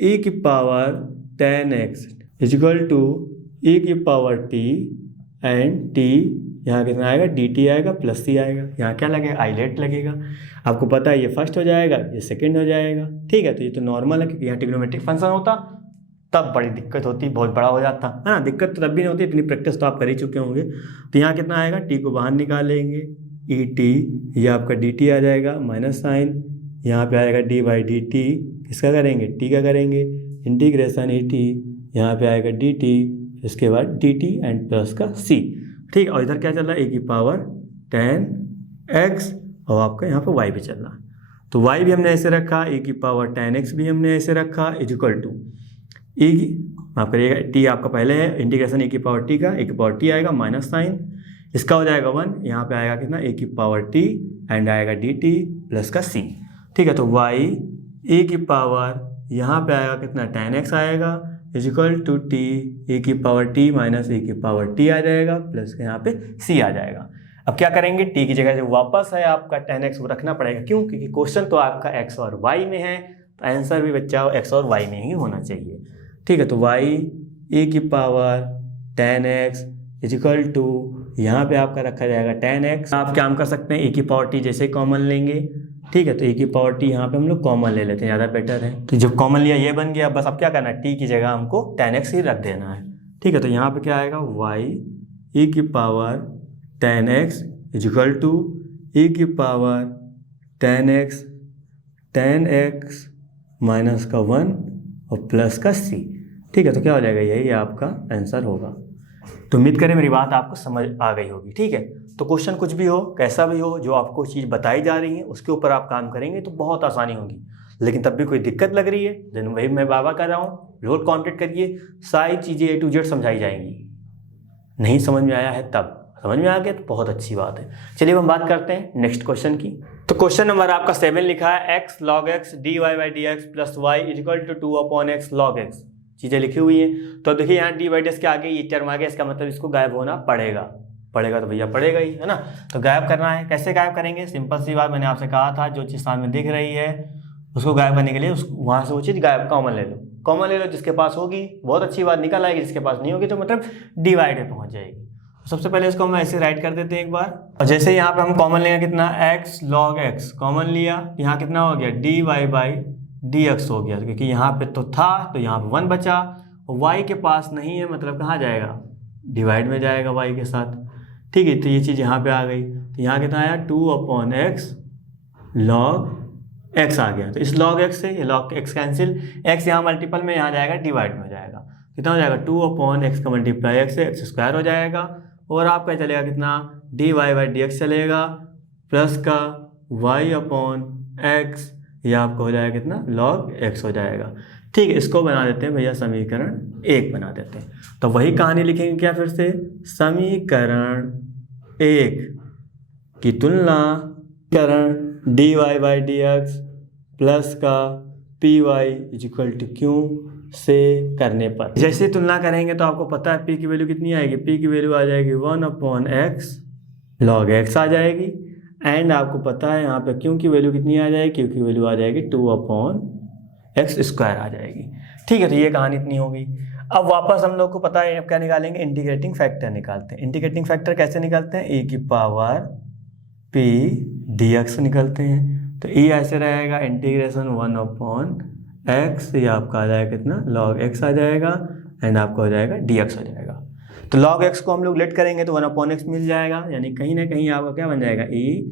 ए की power ten x is equal to ए की पावर टी एंड टी, यहाँ कितना आएगा, डी टी आएगा प्लस सी आएगा, यहाँ क्या लगेगा, आइलेट लगेगा। आपको पता है ये फर्स्ट हो जाएगा, ये सेकंड हो जाएगा। ठीक है, तो ये तो नॉर्मल है, क्योंकि यहाँ ट्रिग्नोमेट्रिक फंक्शन होता तब बड़ी दिक्कत होती, बहुत बड़ा हो जाता है ना, दिक्कत तो तब भी नहीं होती, इतनी प्रैक्टिस तो आप कर ही चुके होंगे। तो यहाँ कितना आएगा, टी को बाहर निकालेंगे, ई टी, ये आपका डी टी आ जाएगा, माइनस साइन, यहाँ पे आएगा डी बाई डी टी, किसका करेंगे, टी का करेंगे, इंटीग्रेशन ई टी, यहाँ पे आएगा डी टी, इसके बाद डी टी एंड प्लस का सी। ठीक, और इधर क्या चल रहा है, ए की पावर टेन एक्स, और आपका यहाँ पे वाई भी चल रहा है, तो वाई भी हमने ऐसे रखा, ए की पावर टेन एक्स भी हमने ऐसे रखा, इजिकल टू ई, माफ करिएगा, टी आपका पहले है, इंटीग्रेशन ए की पावर टी का, ए की पावर टी आएगा, माइनस साइन, इसका हो जाएगा वन, यहाँ पे आएगा कितना, ए की पावर टी एंड आएगा डी टी प्लस का सी। ठीक है, तो वाई ए की पावर यहाँ पे आएगा कितना, टेन एक्स आएगा, इजिकल टू टी ए की पावर टी माइनस ए की पावर टी आ जाएगा, प्लस यहाँ पे सी आ जाएगा। अब क्या करेंगे, टी की जगह जो वापस है आपका टेन एक्स वो रखना पड़ेगा, क्यों, क्योंकि क्वेश्चन तो आपका एक्स और वाई में है, तो आंसर भी बच्चा एक्स और वाई में ही होना चाहिए। ठीक है, तो वाई ए की power ten x is equal to, यहाँ पे आपका रखा जाएगा टेन एक्स, आप क्या कर सकते हैं, ए की पावर टी जैसे कॉमन लेंगे। ठीक है, तो ए की पावर टी यहाँ पे हम लोग कॉमन ले लेते हैं, ज़्यादा बेटर है। तो जब कॉमन लिया ये बन गया, बस अब क्या करना है, टी की जगह हमको टेन एक्स ही रख देना है। ठीक है, तो यहाँ पे क्या आएगा, वाई ए की power ten x is equal to ए की पावर टेन एक्स माइनस का वन और प्लस का सी। ठीक है, तो क्या हो जाएगा, यही आपका आंसर होगा। तो उम्मीद करें मेरी बात आपको समझ आ गई होगी। ठीक है, तो क्वेश्चन कुछ भी हो, कैसा भी हो, जो आपको चीज़ बताई जा रही है उसके ऊपर आप काम करेंगे तो बहुत आसानी होगी। लेकिन तब भी कोई दिक्कत लग रही है, देन वही मैं बाबा कर रहा हूँ, रोज कॉन्टेक्ट करिए, सारी चीज़ें ए टू जेड समझाई जाएंगी। नहीं समझ में आया है तब, समझ में आ गया तो बहुत अच्छी बात है। चलिए हम बात करते हैं नेक्स्ट क्वेश्चन की। तो क्वेश्चन नंबर आपका 7 लिखा है, x log x d y by d x plus y is equal to 2 upon x log x, चीज़ें लिखी हुई हैं। तो देखिए यहाँ डी बाई डी एक्स के आगे ये टर्म आ गया, इसका मतलब इसको गायब होना पड़ेगा। पड़ेगा तो भैया पड़ेगा ही, है ना। तो गायब करना है, कैसे गायब करेंगे? सिंपल सी बात, मैंने आपसे कहा था जो चीज़ सामने दिख रही है उसको गायब करने के लिए वहाँ से वो चीज़ गायब कॉमन ले लो, कॉमन ले लो, जिसके पास होगी बहुत अच्छी बात निकल आएगी, जिसके पास नहीं होगी तो मतलब डिवाइड में पहुँच जाएगी। सबसे पहले इसको हम ऐसे राइट कर देते हैं एक बार, और जैसे यहाँ पे हम कॉमन लेंगे कितना, x log x कॉमन लिया, यहाँ कितना हो गया dy/dx हो गया, क्योंकि यहाँ पे तो था तो यहाँ पे 1 बचा, और y के पास नहीं है मतलब कहाँ जाएगा, डिवाइड में जाएगा y के साथ, ठीक है। तो ये चीज़ यहाँ पे आ गई, तो यहाँ कितना आया 2/x log x आ गया। तो इस log x से ये log x कैंसिल, x यहाँ मल्टीपल में यहाँ जाएगा डिवाइड में हो जाएगा, कितना हो जाएगा 2/x का मल्टीप्लाई x से x² हो जाएगा, और आपका चलेगा कितना dy/dx चलेगा, प्लस का y/x, ये आपको हो जाएगा कितना log x हो जाएगा, ठीक है। इसको बना देते हैं भैया समीकरण 1 बना देते हैं। तो वही कहानी लिखेंगे क्या फिर से, समीकरण 1 की तुलना करण dy/dx प्लस का py = q से करने पर, जैसे तुलना करेंगे तो आपको पता है p की वैल्यू कितनी आएगी, p की वैल्यू आ जाएगी 1/x log x आ जाएगी, एंड आपको पता है यहाँ पे q की वैल्यू कितनी आ जाएगी, q की वैल्यू आ जाएगी 2/x² आ जाएगी, ठीक है। तो ये कहानी इतनी होगी। अब वापस हम लोग को पता है अब क्या निकालेंगे, इंटीग्रेटिंग फैक्टर निकालते हैं। इंटीग्रेटिंग फैक्टर कैसे निकालते हैं, e⁻p dx निकलते हैं। तो e ऐसे रहेगा इंटीग्रेशन 1/x, ये आपका आ जाएगा कितना log x आ जाएगा, एंड आपका हो जाएगा dx हो जाएगा। तो log x को हम लोग लेट करेंगे तो 1/x मिल जाएगा, यानी कहीं ना कहीं आपका क्या बन जाएगा e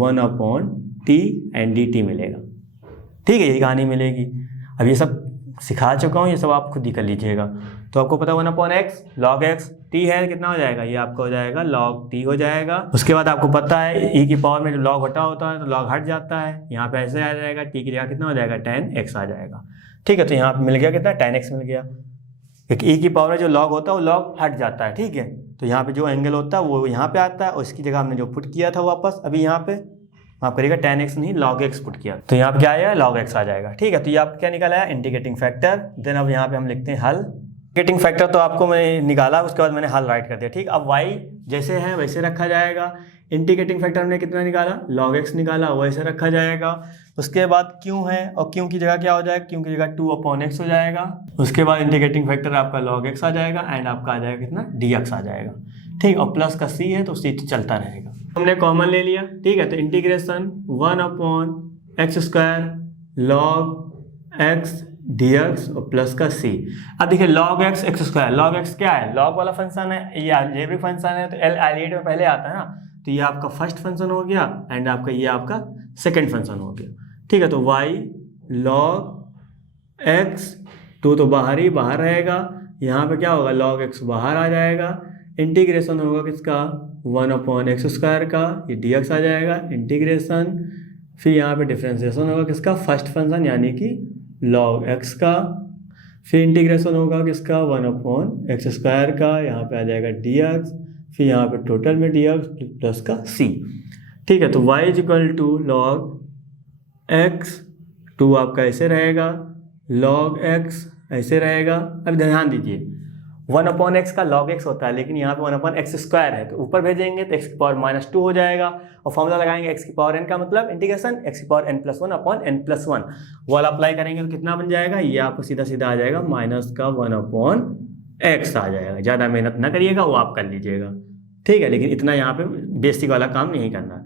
1/t एंड dt मिलेगा, ठीक है। यही कहानी मिलेगी। अब ये सब सिखा चुका हूँ, ये सब आप खुद ही कर लीजिएगा। तो आपको पता 1/x log x t है, कितना हो जाएगा, ये आपका हो जाएगा log t हो जाएगा। उसके बाद आपको पता है e की पावर में जो log हटा होता है तो log हट जाता है, यहाँ पे ऐसे आ जाएगा, t की जगह कितना हो जाएगा tan x आ जाएगा, ठीक है। तो यहाँ पे मिल गया कितना tan x मिल गया, क्योंकि e की पावर में जो log होता है वो log हट जाता है, ठीक है। तो यहाँ पे जो एंगल होता है वो यहाँ पे आता है, और इसकी जगह हमने जो पुट किया था वापस अभी यहाँ पे माफ करिएगा tan x नहीं log x पुट किया, तो यहाँ पे क्या आएगा log x आ जाएगा, ठीक है। तो ये आपका क्या निकाला है, इंटीग्रेटिंग फैक्टर। देन अब यहाँ पे हम लिखते हैं हल। इंटीग्रेटिंग फैक्टर तो आपको मैंने निकाला, उसके बाद मैंने हल राइट कर दिया, ठीक। अब y जैसे है वैसे रखा जाएगा। इंटीग्रेटिंग फैक्टर हमने कितना निकाला, log x निकाला, वैसे रखा जाएगा। उसके बाद q है, और q की जगह क्या हो जाएगा, q की जगह 2/x हो जाएगा। उसके बाद इंटीग्रेटिंग फैक्टर आपका log x आ जाएगा, एंड आपका आ जाएगा कितना dx आ जाएगा, ठीक। और प्लस का c है तो c चलता रहेगा, हमने कॉमन ले लिया, ठीक है। तो integration 1/x² log x dx और प्लस का c। अब देखिए log x x², log x क्या है, log वाला फंक्शन है, ये अलजेब्रिक फंक्शन है, तो L में पहले आता है ना, तो ये आपका फर्स्ट फंक्शन हो गया, एंड आपका ये आपका सेकंड फंक्शन हो गया, ठीक है। तो y log x, तो बाहर ही बाहर रहेगा, यहाँ पे क्या होगा log x बाहर आ जाएगा, इंटीग्रेशन होगा किसका 1/x² का, ये dx आ जाएगा इंटीग्रेशन, फिर यहाँ पे डिफ्रेंसिएशन होगा किसका, फर्स्ट फंक्शन यानी कि log x का, फिर इंटीग्रेशन होगा किसका 1/x² का, यहाँ पे आ जाएगा dx, फिर यहाँ पे टोटल में dx प्लस का c, ठीक है। तो y = log x, 2 आपका ऐसे रहेगा, log x ऐसे रहेगा। अब ध्यान दीजिए 1/x का log x होता है, लेकिन यहाँ पे 1/x² है, तो ऊपर भेजेंगे तो x की पावर -2 हो जाएगा, और फॉर्मूला लगाएंगे x की पावर n का मतलब इंटीग्रेशन x की पावर n+1/n+1, वो वाला अप्लाई करेंगे तो कितना बन जाएगा, ये आपको सीधा सीधा आ जाएगा -1/x आ जाएगा। ज़्यादा मेहनत ना करिएगा, वो आप कर लीजिएगा, ठीक है। लेकिन इतना यहाँ पे बेसिक वाला काम नहीं करना।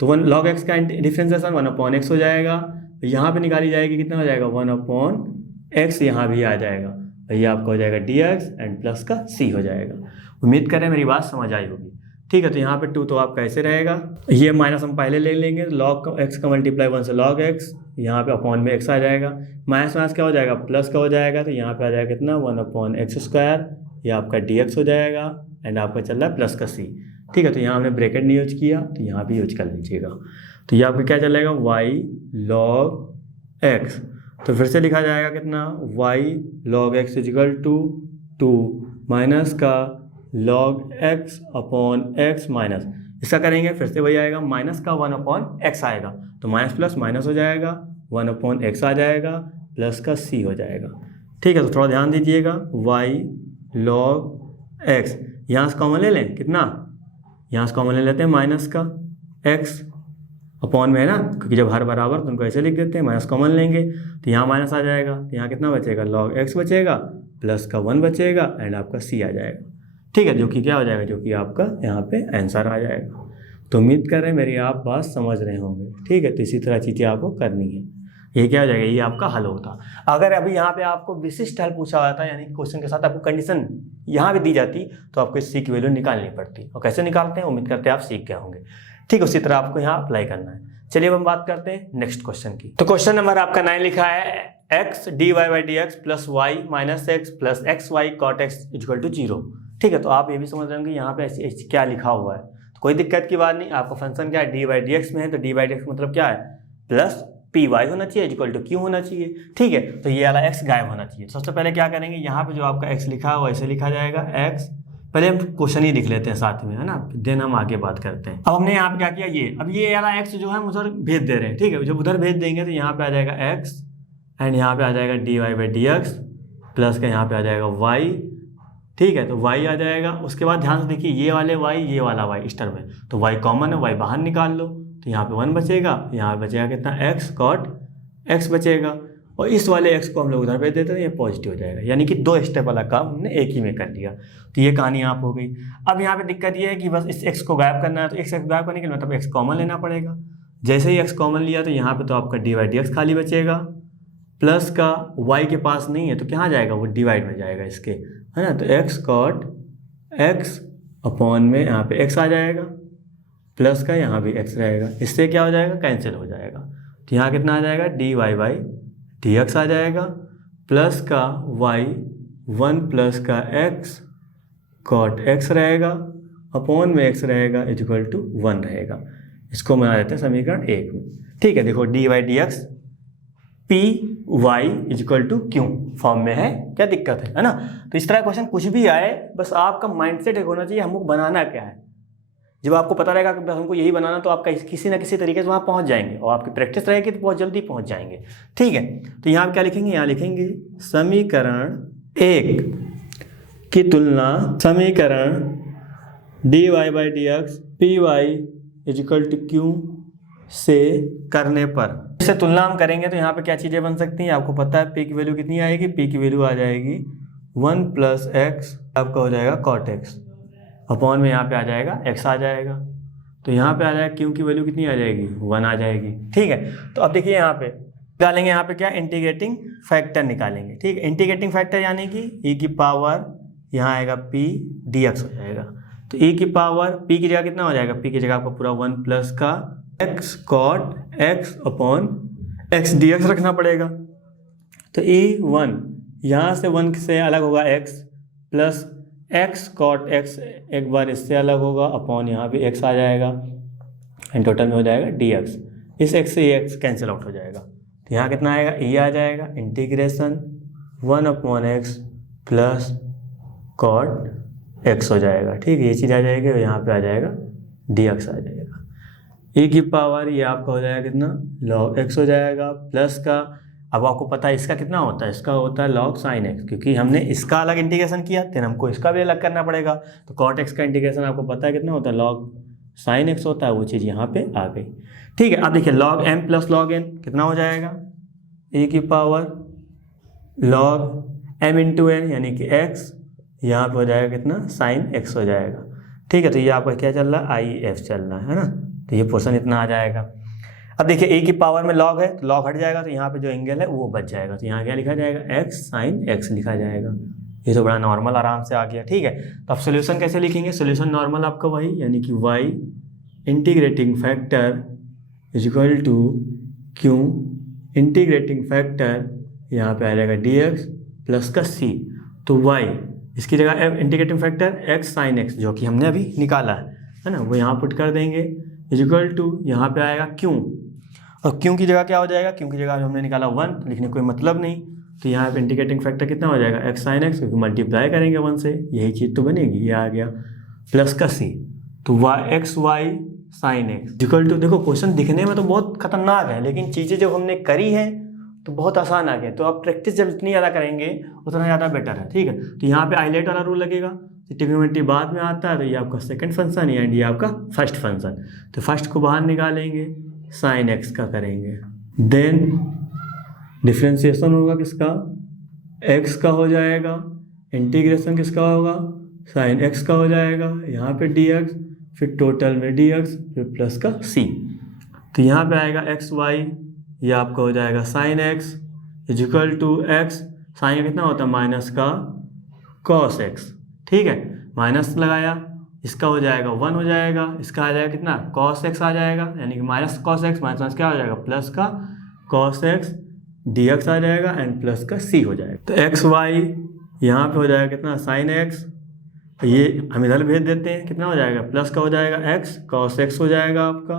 तो log x का डिफ्रेंसिएशन 1/x हो जाएगा, तो यहाँ पे निकाली जाएगी, कितना हो जाएगा 1/x, यहाँ भी आ जाएगा, ये आपका हो जाएगा dx एंड प्लस का c हो जाएगा। उम्मीद करें मेरी बात समझ आई होगी, ठीक है। तो यहाँ पे 2 तो आप कैसे रहेगा, ये माइनस हम पहले ले लेंगे, log x का मल्टीप्लाई 1 से log x, यहाँ पे अपॉन में x आ जाएगा, माइनस माइनस क्या हो जाएगा प्लस का हो जाएगा, तो यहाँ पे आ जाएगा कितना 1/x², ये आपका dx हो जाएगा, एंड आपका चल रहा है प्लस का c, ठीक है। तो यहाँ हमने ब्रैकेट नहीं यूज किया, तो यहाँ भी यूज कर लीजिएगा। तो ये आपका क्या चलेगा y log x, तो फिर से लिखा जाएगा कितना y log x = 2 माइनस का log x/x माइनस, इसका करेंगे फिर से वही आएगा, माइनस का 1/x आएगा, तो माइनस प्लस माइनस हो जाएगा, 1/x आ जाएगा, प्लस का c हो जाएगा, ठीक है। तो थोड़ा ध्यान दीजिएगा, y log x यहाँ से कॉमन ले लें, कितना यहाँ से कॉमन ले लेते हैं माइनस का एक्स अपॉन में है ना, क्योंकि जब हर बराबर तो उनको ऐसे लिख देते हैं, माइनस कॉमन लेंगे तो यहाँ माइनस आ जाएगा, तो यहाँ कितना बचेगा लॉग एक्स बचेगा प्लस का 1 बचेगा एंड आपका सी आ जाएगा। ठीक है, जो कि क्या हो जाएगा, जो कि आपका यहाँ पे आंसर आ जाएगा। तो उम्मीद कर रहे हैं मेरी आप बात समझ रहे होंगे। ठीक है, तो इसी तरह चीज़ें आपको करनी है। ये क्या हो जाएगा, ये आपका हल होता। अगर अभी यहाँ पे आपको विशिष्ट हल पूछा जाता है, यानी क्वेश्चन के साथ आपको कंडीशन यहाँ पे दी जाती, तो आपको इस सी की वैल्यू निकालनी पड़ती। और कैसे निकालते हैं, उम्मीद करते हैं आप सीख गए होंगे। ठीक है, उसी तरह आपको यहाँ अप्लाई करना है। चलिए अब हम बात करते हैं नेक्स्ट क्वेश्चन की। तो क्वेश्चन नंबर आपका 9 लिखा है x d y by d x plus y minus x plus x y cot x equal to 0। ठीक है, तो आप ये भी समझ रहे होंगे यहाँ पे ऐसे क्या लिखा हुआ है, तो कोई दिक्कत की बात नहीं। आपका फंक्शन क्या है, डी बाई डी एक्स में है, तो डी बाई डी एक्स मतलब क्या है, प्लस पी वाई होना चाहिए इक्वल टू क्यू होना चाहिए। ठीक है, तो ये वाला एक्स गायब होना चाहिए। सबसे पहले क्या करेंगे, यहाँ पे जो आपका एक्स लिखा है वैसे लिखा जाएगा एक्स, पहले हम क्वेश्चन ही लिख लेते हैं साथ में, है ना, देन हम आगे बात करते हैं। अब हमने यहाँ पे क्या किया, ये अब ये वाला एक्स जो है हम उधर भेज दे रहे हैं। ठीक है, जब उधर भेज देंगे तो यहाँ पे आ जाएगा एक्स एंड यहाँ पे आ जाएगा d y by d x plus का यहाँ पे आ जाएगा वाई। ठीक है, तो वाई आ जाएगा। उसके बाद ध्यान से देखिए ये वाले वाई ये वाला वाई इस टर्म में, तो वाई कॉमन है, वाई बाहर निकाल लो, तो यहाँ पे 1 बचेगा, यहाँ बचेगा कितना एक्स कॉट एक्स बचेगा, और इस वाले एक्स को हम लोग उधर भेज देते हैं, ये पॉजिटिव हो जाएगा। यानी कि 2 स्टेप वाला काम हमने एक ही में कर लिया। तो ये कहानी आप हो गई। अब यहाँ पे दिक्कत ये है कि बस इस एक्स को गायब करना है, तो एक्स गायब करने के लिए मतलब एक्स कॉमन लेना पड़ेगा। जैसे ही एक्स कॉमन लिया तो यहाँ पे तो आपका डी वाई डी एक्स खाली बचेगा, प्लस का वाई के पास नहीं है तो कहाँ जाएगा, वो डिवाइड में जाएगा इसके, है ना। तो एक्स कॉट एक्स अपॉन में यहाँ पे एक्स आ जाएगा, प्लस का यहाँ भी एक्स रहेगा, इससे क्या हो जाएगा, कैंसिल हो जाएगा। तो यहाँ कितना आ जाएगा, d y by d x आ जाएगा, प्लस का वाई 1 प्लस का एक्स कॉट एक्स रहेगा, अपॉन में एक्स रहेगा इक्वल टू 1 रहेगा। इसको बना देते हैं समीकरण 1 में। ठीक है, देखो d y d x p y equal to q form में है, क्या दिक्कत है ना। तो इस तरह क्वेश्चन कुछ भी आए, बस आपका माइंडसेट एक होना चाहिए हमको बनाना क्या है। जब आपको पता रहेगा कि हमको यही बनाना, तो आप किसी ना किसी तरीके से वहाँ पहुँच जाएंगे, और आपकी प्रैक्टिस रहेगी तो बहुत जल्दी पहुँच जाएंगे। ठीक है, तो यहाँ क्या लिखेंगे, यहाँ लिखेंगे समीकरण 1 की तुलना समीकरण d y by d x p y equal to Q से करने पर। इससे तुलना हम करेंगे तो यहाँ पे क्या चीज़ें बन सकती हैं, आपको पता है पी की वैल्यू कितनी आएगी, पी की वैल्यू आ जाएगी 1 प्लस एक्स, आपका हो जाएगा कॉट एक्स, अपॉन में यहाँ पे आ जाएगा एक्स आ जाएगा, तो यहाँ पे आ जाएगा क्यू की वैल्यू कितनी आ जाएगी, 1 आ जाएगी। ठीक है, तो अब देखिए यहाँ पे निकालेंगे, यहाँ पे क्या इंटीग्रेटिंग फैक्टर निकालेंगे। ठीक है, इंटीग्रेटिंग फैक्टर यानी कि ई की पावर यहाँ आएगा पी डी एक्स हो जाएगा, तो ई की पावर पी की जगह कितना हो जाएगा, पी की जगह आपको पूरा 1 प्लस का x cot x upon x d x रखना पड़ेगा। तो ई 1 यहाँ से 1 से अलग होगा x, plus x cot x एक बार इससे अलग होगा, अपॉन यहाँ भी एक्स आ जाएगा, एंड टोटल में हो जाएगा डी एक्स। इस एक्स से ये एक्स कैंसिल आउट हो जाएगा, तो यहाँ कितना आएगा, ई आ जाएगा integration 1 upon x plus cot x हो जाएगा। ठीक है, ये चीज़ आ जाएगी, और यहाँ पे आ जाएगा डी एक्स आ जाएगा। ई की पावर ये आपका हो जाएगा कितना, लॉग एक्स हो जाएगा, प्लस का अब आपको पता है इसका कितना होता है, इसका होता है लॉग साइन एक्स, क्योंकि हमने इसका अलग इंटीग्रेशन किया, फिर हमको इसका भी अलग करना पड़ेगा। तो कॉट एक्स का इंटीग्रेशन आपको पता है कितना होता है, लॉग साइन एक्स होता है, वो चीज़ यहाँ पे आ गई। ठीक है, अब देखिए log m plus log n कितना हो जाएगा, ए की power log m into n यानी कि एक्स, यहाँ पे हो जाएगा कितना, साइन एक्स हो जाएगा। ठीक है, तो ये आपका क्या चल रहा है, आई एफ चल रहा है ना, तो ये पोर्शन इतना आ जाएगा। अब देखिए ए की पावर में लॉग है, तो लॉग हट जाएगा, तो यहाँ पे जो एंगल है वो बच जाएगा, तो यहाँ क्या लिखा जाएगा, एक्स साइन एक्स लिखा जाएगा। ये तो बड़ा नॉर्मल आराम से आ गया। ठीक है, तो अब सोल्यूशन कैसे लिखेंगे, सोल्यूशन नॉर्मल आपका वही, यानी कि y integrating factor is equal to q integrating factor, यहाँ पे आ जाएगा डी एक्स प्लस का सी, तो वाई इसकी जगह integrating factor x sine x जो कि हमने अभी निकाला है ना, वो यहाँ पुट कर देंगे इज इक्वल टू यहाँ पे आएगा क्यू, और क्यू की जगह क्या हो जाएगा, क्यू की जगह हमने निकाला 1, लिखने कोई मतलब नहीं, तो यहाँ पे इंटीग्रेटिंग फैक्टर कितना हो जाएगा, एक्स साइन एक्स, क्योंकि मल्टीप्लाई करेंगे 1 से, यही चीज़ तो बनेगी, ये आ गया, प्लस का सी, तो y x y sine x equal to, देखो क्वेश्चन दिखने में तो बहुत खतरनाक है, लेकिन चीज़ें जब हमने करी हैं तो बहुत आसान आ गया। तो आप प्रैक्टिस जब जितनी ज़्यादा करेंगे उतना ज़्यादा बेटर है। ठीक है, तो यहाँ पे हाईलाइट वाला रूल लगेगा, ट्रिग्नोमेट्री बाद में आता है, तो ये आपका सेकंड फंक्शन एंड ये आपका फर्स्ट फंक्शन। तो फर्स्ट को बाहर निकालेंगे, साइन एक्स का करेंगे, देन डिफ्रेंशिएशन होगा किसका, एक्स का हो जाएगा, इंटीग्रेशन किसका होगा, साइन एक्स का हो जाएगा, यहाँ पे डी एक्स, फिर टोटल में डी एक्स, फिर प्लस का सी। तो यहाँ पे आएगा एक्स वाई, ये आपका हो जाएगा sine x is equal to x, sine कितना होता है माइनस का कॉस एक्स, ठीक है, माइनस लगाया, इसका हो जाएगा 1 हो जाएगा, इसका आ जाएगा कितना कॉस एक्स आ जाएगा, यानी कि माइनस कॉस एक्स माइनस क्या हो जाएगा प्लस का कॉस एक्स डी एक्स आ जाएगा एंड प्लस का सी हो जाएगा। तो एक्स वाई यहाँ पे हो जाएगा कितना साइन एक्स, ये हम इधर भेज देते हैं, कितना हो जाएगा प्लस का हो जाएगा एक्स कॉस एक्स हो जाएगा आपका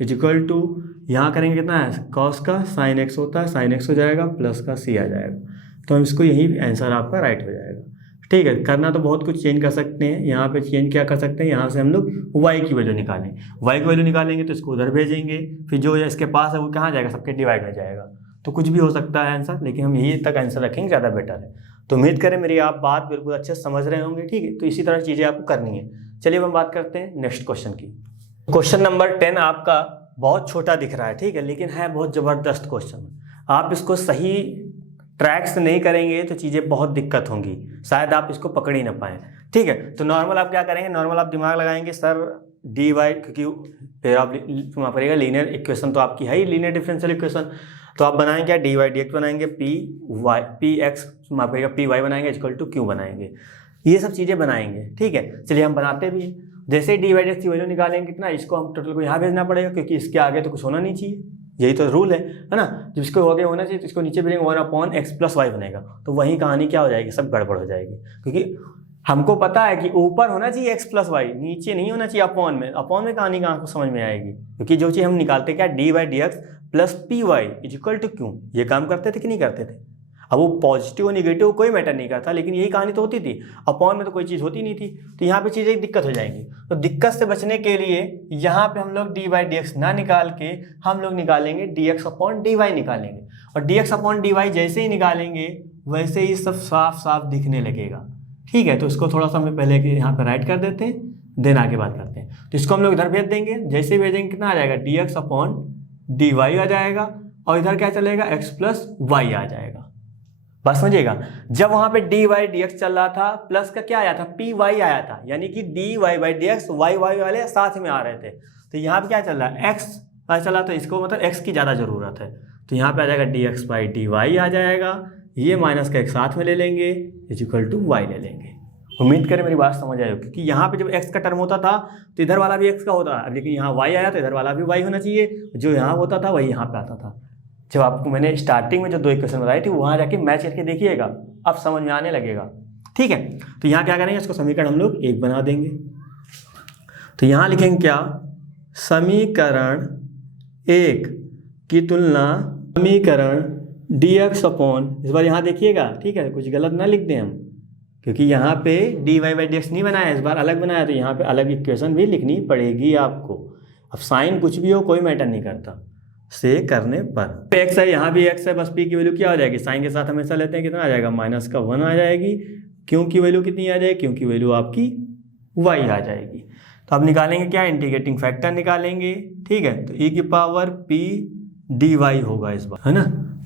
इजिकल टू, यहाँ करेंगे कितना है कॉस का साइन एक्स होता है, साइन एक्स हो जाएगा प्लस का सी आ जाएगा। तो हम इसको यही आंसर आपका राइट हो जाएगा। ठीक है, करना तो बहुत कुछ चेंज कर सकते हैं, यहाँ पे चेंज क्या कर सकते हैं, यहाँ से हम लोग y की वैल्यू निकालें, y की वैल्यू निकालेंगे तो इसको उधर भेजेंगे, फिर जो इसके पास है वो कहाँ जाएगा, सबके डिवाइड में जाएगा। तो कुछ भी हो सकता है आंसर, लेकिन हम यही तक आंसर रखेंगे, ज़्यादा बेटर है। तो उम्मीद करें मेरी आप बात बिल्कुल अच्छे से समझ रहे होंगे। ठीक है, तो इसी तरह चीज़ें आपको करनी है। चलिए हम बात करते हैं नेक्स्ट क्वेश्चन की। क्वेश्चन नंबर 10 आपका बहुत छोटा दिख रहा है, ठीक है, लेकिन है बहुत ज़बरदस्त क्वेश्चन। आप इसको सही ट्रैक से नहीं करेंगे तो चीज़ें बहुत दिक्कत होंगी, शायद आप इसको पकड़ ही ना पाएँ। ठीक है, तो नॉर्मल आप क्या करेंगे, नॉर्मल आप दिमाग लगाएंगे सर डी वाई, क्योंकि फिर आप वहाँ पड़ेगा लीनियर इक्वेशन तो आपकी है ही, लीनियर डिफरेंशियल इक्वेशन। तो आप बनाएंगे क्या, डी वाई डी एक्स बनाएंगे, पी एक्स माफ करेगा पी वाई बनाएंगे इक्वल टू क्यू बनाएंगे, ये सब चीज़ें बनाएंगे। ठीक है, चलिए हम बनाते भी हैं। जैसे ही डी वाई डी एक्स की वैल्यू निकालेंगे कितना, इसको हम टोटल को यहाँ भेजना पड़ेगा, क्योंकि इसके आगे तो कुछ होना नहीं चाहिए, यही तो रूल है ना। जब इसको आगे होना चाहिए तो इसको नीचे भेजेंगे 1/x+y बनेगा, तो वही कहानी क्या हो जाएगी, सब गड़बड़ हो जाएगी। क्योंकि हमको पता है कि ऊपर होना चाहिए x+y, नीचे नहीं होना चाहिए अपॉन में। अपॉन में कहानी कहाँ को समझ में आएगी, क्योंकि जो चीज़ हम निकालते क्या d y d x plus p y is equal to q, ये काम करते थे कि नहीं करते थे। अब वो पॉजिटिव और निगेटिव कोई मैटर नहीं करता, लेकिन यही कहानी तो होती थी, अपॉन में तो कोई चीज़ होती नहीं थी। तो यहाँ पे चीज़ें दिक्कत हो जाएंगी। तो दिक्कत से बचने के लिए यहाँ पे हम लोग डी वाई डी एक्स ना निकाल के हम लोग निकालेंगे d x upon d y निकालेंगे, और d x upon d y जैसे ही निकालेंगे वैसे ही सब साफ साफ दिखने लगेगा। ठीक है, तो इसको थोड़ा सा हम पहले यहाँ पर राइट कर देते हैं, देन आगे बात करते हैं। तो इसको हम लोग इधर भेज देंगे, जैसे ही भेजेंगे कितना आ जाएगा d x upon d y आ जाएगा, और इधर क्या चलेगा x+y आ जाएगा। बस समझिएगा, जब वहां पे डी वाई डी एक्स चल रहा था प्लस का क्या आया था पी वाई आया था, यानी कि d y by d x y y वाले साथ में आ रहे थे। तो यहाँ पे क्या चल रहा है एक्स चला, तो इसको मतलब एक्स की ज़्यादा ज़रूरत है। तो यहाँ पे आ जाएगा d x by d y आ जाएगा, ये माइनस का एक साथ में ले लेंगे इजिकल टू वाई ले लेंगे। उम्मीद करें मेरी बात समझ आए, क्योंकि यहाँ पे जब x का टर्म होता था तो इधर वाला भी x का होता था, लेकिन यहाँ y आया तो इधर वाला भी y होना चाहिए, जो यहाँ होता था वही यहाँ पे आता था। जब आपको मैंने स्टार्टिंग में जो 2 इक्वेशन बताई थी वहाँ जाके मैच करके देखिएगा, अब समझ में आने लगेगा। ठीक है, तो यहाँ क्या करेंगे, इसको समीकरण हम लोग 1 बना देंगे। तो यहाँ लिखेंगे क्या, समीकरण 1 की तुलना समीकरण dx अपॉन, इस बार यहाँ देखिएगा, ठीक है, कुछ गलत ना लिख दें हम, क्योंकि यहाँ पे d y by d x नहीं बनाया, इस बार अलग बनाया, तो यहाँ पे अलग इक्वेशन भी लिखनी पड़ेगी आपको। अब साइन कुछ भी हो कोई मैटर नहीं करता से करने पर। एक्स है, यहाँ भी एक्स है, बस पी की वैल्यू क्या हो जाएगी, साइन के साथ हमेशा लेते हैं, कितना आ जाएगा माइनस का 1 आ जाएगी। क्यों की वैल्यू कितनी आ जाएगी, क्यों की वैल्यू आपकी y आ जाएगी। तो अब निकालेंगे क्या, इंटीग्रेटिंग फैक्टर निकालेंगे। ठीक है, तो e की पावर p डी वाई होगा इस बार, है ना।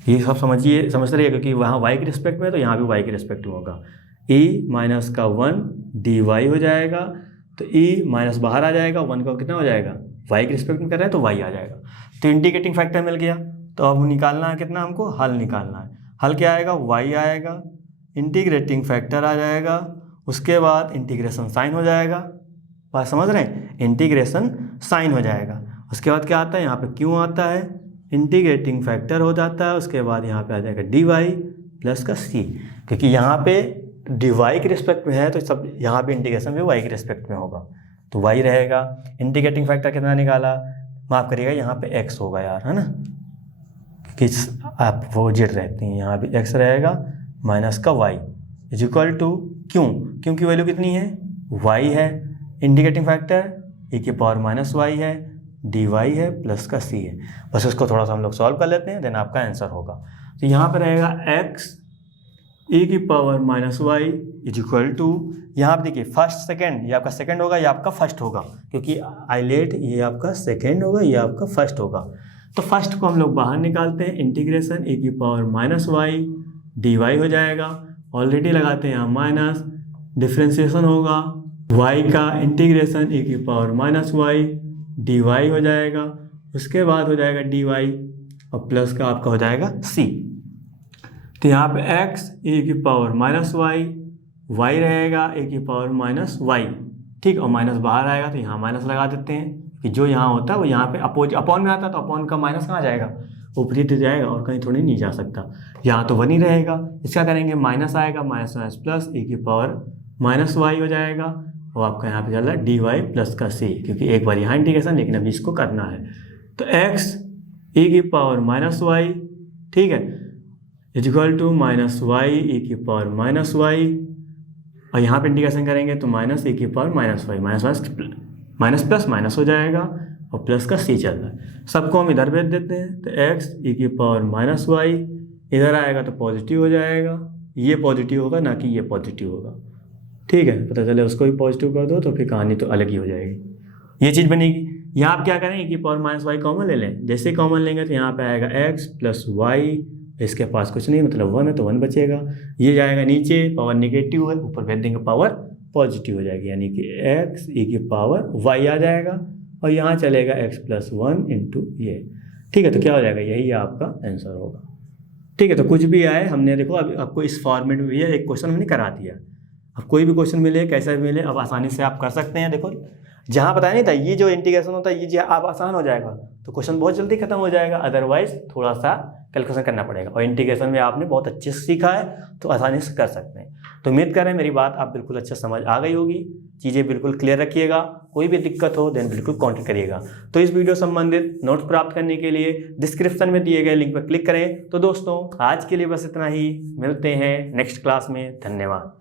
ये सब समझिए, समझ रही है, क्योंकि वहाँ y के रिस्पेक्ट में, तो यहाँ भी y के रिस्पेक्ट में होगा। e माइनस का 1 डी वाई हो जाएगा, तो e माइनस बाहर आ जाएगा, 1 का कितना हो जाएगा, y के रिस्पेक्ट में कर रहे हैं तो y आ जाएगा। तो इंटीग्रेटिंग फैक्टर मिल गया। तो अब निकालना है कितना, हमको हल निकालना है। हल क्या आएगा, y आएगा, इंटीग्रेटिंग फैक्टर आ जाएगा, उसके बाद इंटीग्रेशन साइन हो जाएगा। बात समझ रहे हैं, इंटीग्रेशन साइन हो जाएगा। उसके बाद क्या आता है, यहाँ पे क्यों आता है, इंटीग्रेटिंग फैक्टर हो जाता है, उसके बाद यहाँ पे आ जाएगा डी वाई प्लस का सी, क्योंकि यहाँ पे डी वाई के रिस्पेक्ट में है तो सब यहाँ पे इंटीग्रेशन भी वाई के रिस्पेक्ट में होगा, तो वाई रहेगा। इंटीग्रेटिंग फैक्टर कितना निकाला, माफ़ करिएगा यहाँ पे एक्स होगा यार, है ना, क्योंकि आप वो जेड रहती हैं, यहाँ भी एक्स रहेगा माइनस का वाई इज इक्वल टू क्यों की वैल्यू कितनी है, वाई है, इंटीग्रेटिंग फैक्टर e की पावर माइनस वाई है, डी वाई है प्लस का सी है। बस इसको थोड़ा सा हम लोग सॉल्व कर लेते हैं, देन आपका आंसर होगा। तो यहाँ पर रहेगा x ए की power minus y is equal to, यहाँ आप देखिए फर्स्ट सेकेंड, ये आपका सेकेंड होगा, ये आपका फर्स्ट होगा, क्योंकि आइलेट ये आपका सेकेंड होगा, ये आपका फर्स्ट होगा। तो फर्स्ट को हम लोग बाहर निकालते हैं, इंटीग्रेशन ए की power minus y d y हो जाएगा। ऑलरेडी लगाते हैं यहाँ माइनस, डिफ्रेंसिएशन होगा वाई का, इंटीग्रेशन ए की power minus y d y हो जाएगा। उसके बाद हो जाएगा डी वाई और प्लस का आपका हो जाएगा सी। तो यहाँ पे x ए की पावर माइनस वाई, वाई रहेगा ए की पावर माइनस वाई, ठीक। और माइनस बाहर आएगा तो यहाँ माइनस लगा देते हैं कि जो यहाँ होता है वो यहाँ पे अपॉन में आता है, तो अपॉन का माइनस कहाँ जाएगा, ऊपरी तो जाएगा और कहीं थोड़ी नहीं जा सकता, यहाँ तो 1 ही रहेगा। इसका करेंगे माइनस आएगा, माइनस माइनस प्लस ए की पावर माइनस वाई हो जाएगा और आपका यहाँ पे चल रहा है डी वाई प्लस का सी, क्योंकि एक बार यहाँ इंटीग्रेशन, लेकिन अभी इसको करना है। तो x ए की पावर माइनस वाई, ठीक है, is equal to minus y ए की पावर माइनस वाई, और यहाँ पे इंटीग्रेशन करेंगे तो माइनस ए की power minus y, minus plus minus हो जाएगा और प्लस का सी चल रहा है। सबको हम इधर भेज देते हैं, तो x ए की पावर माइनस वाई इधर आएगा तो पॉजिटिव हो जाएगा, ये पॉजिटिव होगा ना कि ये पॉजिटिव होगा, ठीक है। पता चले उसको भी पॉजिटिव कर दो तो फिर कहानी तो अलग ही हो जाएगी, ये चीज़ बनेगी। यहाँ आप क्या करें, ए की पावर माइनस वाई कॉमन ले लें, जैसे कॉमन लेंगे तो यहाँ पे आएगा x प्लस वाई, इसके पास कुछ नहीं मतलब 1 है तो 1 बचेगा, ये जाएगा नीचे, पावर निगेटिव है, ऊपर भेज देंगे पावर पॉजिटिव हो जाएगी, यानी कि x e की पावर y आ जाएगा और यहाँ चलेगा x प्लस 1 इंटू ये, ठीक है। तो क्या हो जाएगा, यही आपका आंसर होगा, ठीक है। तो कुछ भी आए, हमने देखो अब आपको इस फॉर्मेट में भी है, एक क्वेश्चन हमने करा दिया। अब कोई भी क्वेश्चन मिले, कैसा भी मिले, अब आसानी से आप कर सकते हैं। देखो जहाँ पता नहीं था, ये जो इंटीग्रेशन होता है ये जो आप आसान हो जाएगा तो क्वेश्चन बहुत जल्दी खत्म हो जाएगा, अदरवाइज थोड़ा सा कैलकुलेशन करना पड़ेगा। और इंटीग्रेशन में आपने बहुत अच्छे से सीखा है तो आसानी से कर सकते हैं। तो उम्मीद करें मेरी बात आप बिल्कुल अच्छा समझ आ गई होगी, चीज़ें बिल्कुल क्लियर रखिएगा, कोई भी दिक्कत हो देन बिल्कुल कॉन्टेक्ट करिएगा। तो इस वीडियो संबंधित नोट्स प्राप्त करने के लिए डिस्क्रिप्शन में दिए गए लिंक पर क्लिक करें। तो दोस्तों आज के लिए बस इतना ही, मिलते हैं नेक्स्ट क्लास में, धन्यवाद।